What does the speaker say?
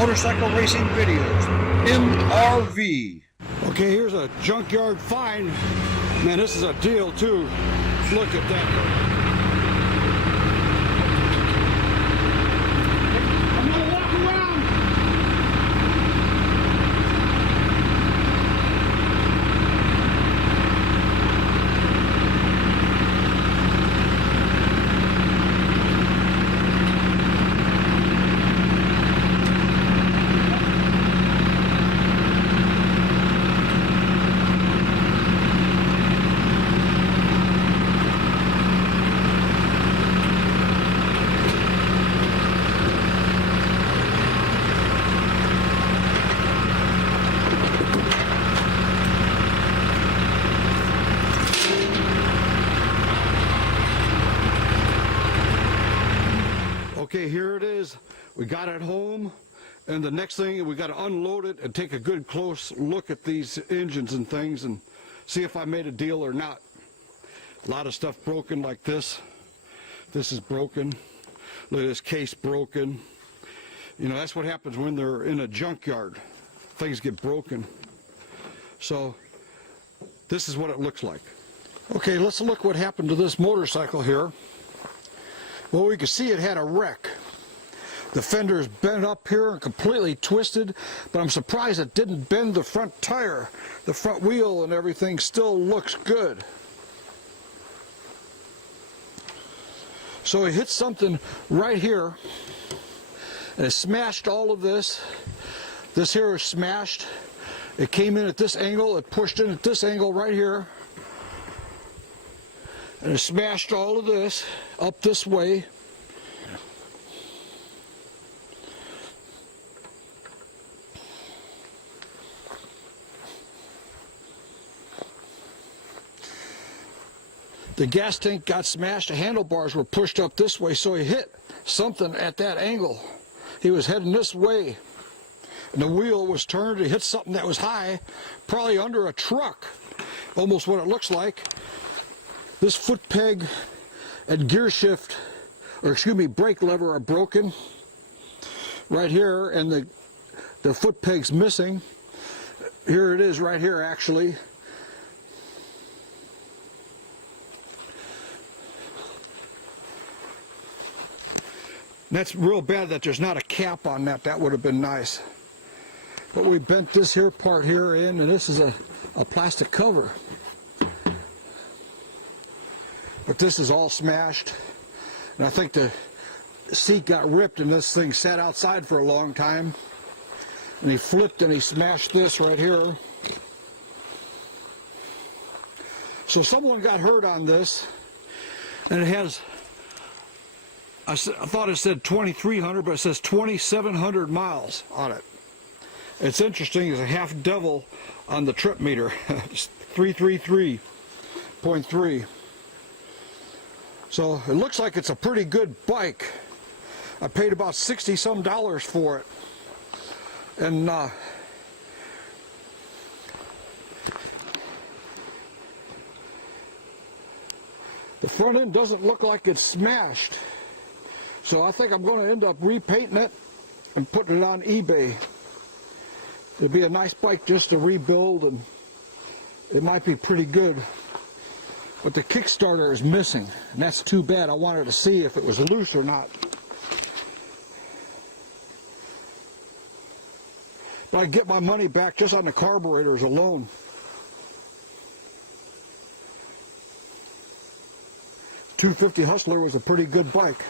motorcycle racing videos, MRV. Okay, here's a junkyard find. Man, this is a deal too. Look at that. I'm gonna walk around. Okay, here it is. We got it home, and the next thing, we got to unload it and take a good close look at these engines and things and see if I made a deal or not. A lot of stuff broken like this. This is broken. Look at this case broken. You know, that's what happens when they're in a junkyard. Things get broken. So this is what it looks like. Okay, let's look what happened to this motorcycle here. Well, we can see it had a wreck. The fender's bent up here and completely twisted, but I'm surprised it didn't bend the front tire. The front wheel and everything still looks good. So it hit something right here, and it smashed all of this. This here is smashed. It came in at this angle, it pushed in at this angle right here. And it smashed all of this up this way. The gas tank got smashed, the handlebars were pushed up this way, so he hit something at that angle. He was heading this way, and the wheel was turned. He hit something that was high, probably under a truck, almost what it looks like. This foot peg and gear shift, or excuse me, brake lever are broken right here, and the foot peg's missing. Here it is right here, actually. That's real bad that there's not a cap on that. That would have been nice. But we bent this here part here in, and this is a plastic cover. But this is all smashed, and I think the seat got ripped and this thing sat outside for a long time, and he flipped and he smashed this right here. So someone got hurt on this, and it has, I thought it said 2,300, but it says 2,700 miles on it. It's interesting, there's a half devil on the trip meter. It's 333.3. So it looks like it's a pretty good bike. I paid about $60-some for it. And the front end doesn't look like it's smashed. So I think I'm going to end up repainting it and putting it on eBay. It'd be a nice bike just to rebuild, and it might be pretty good. But the Kickstarter is missing, and that's too bad. I wanted to see if it was loose or not. But I get my money back just on the carburetors alone. GT250 Hustler was a pretty good bike.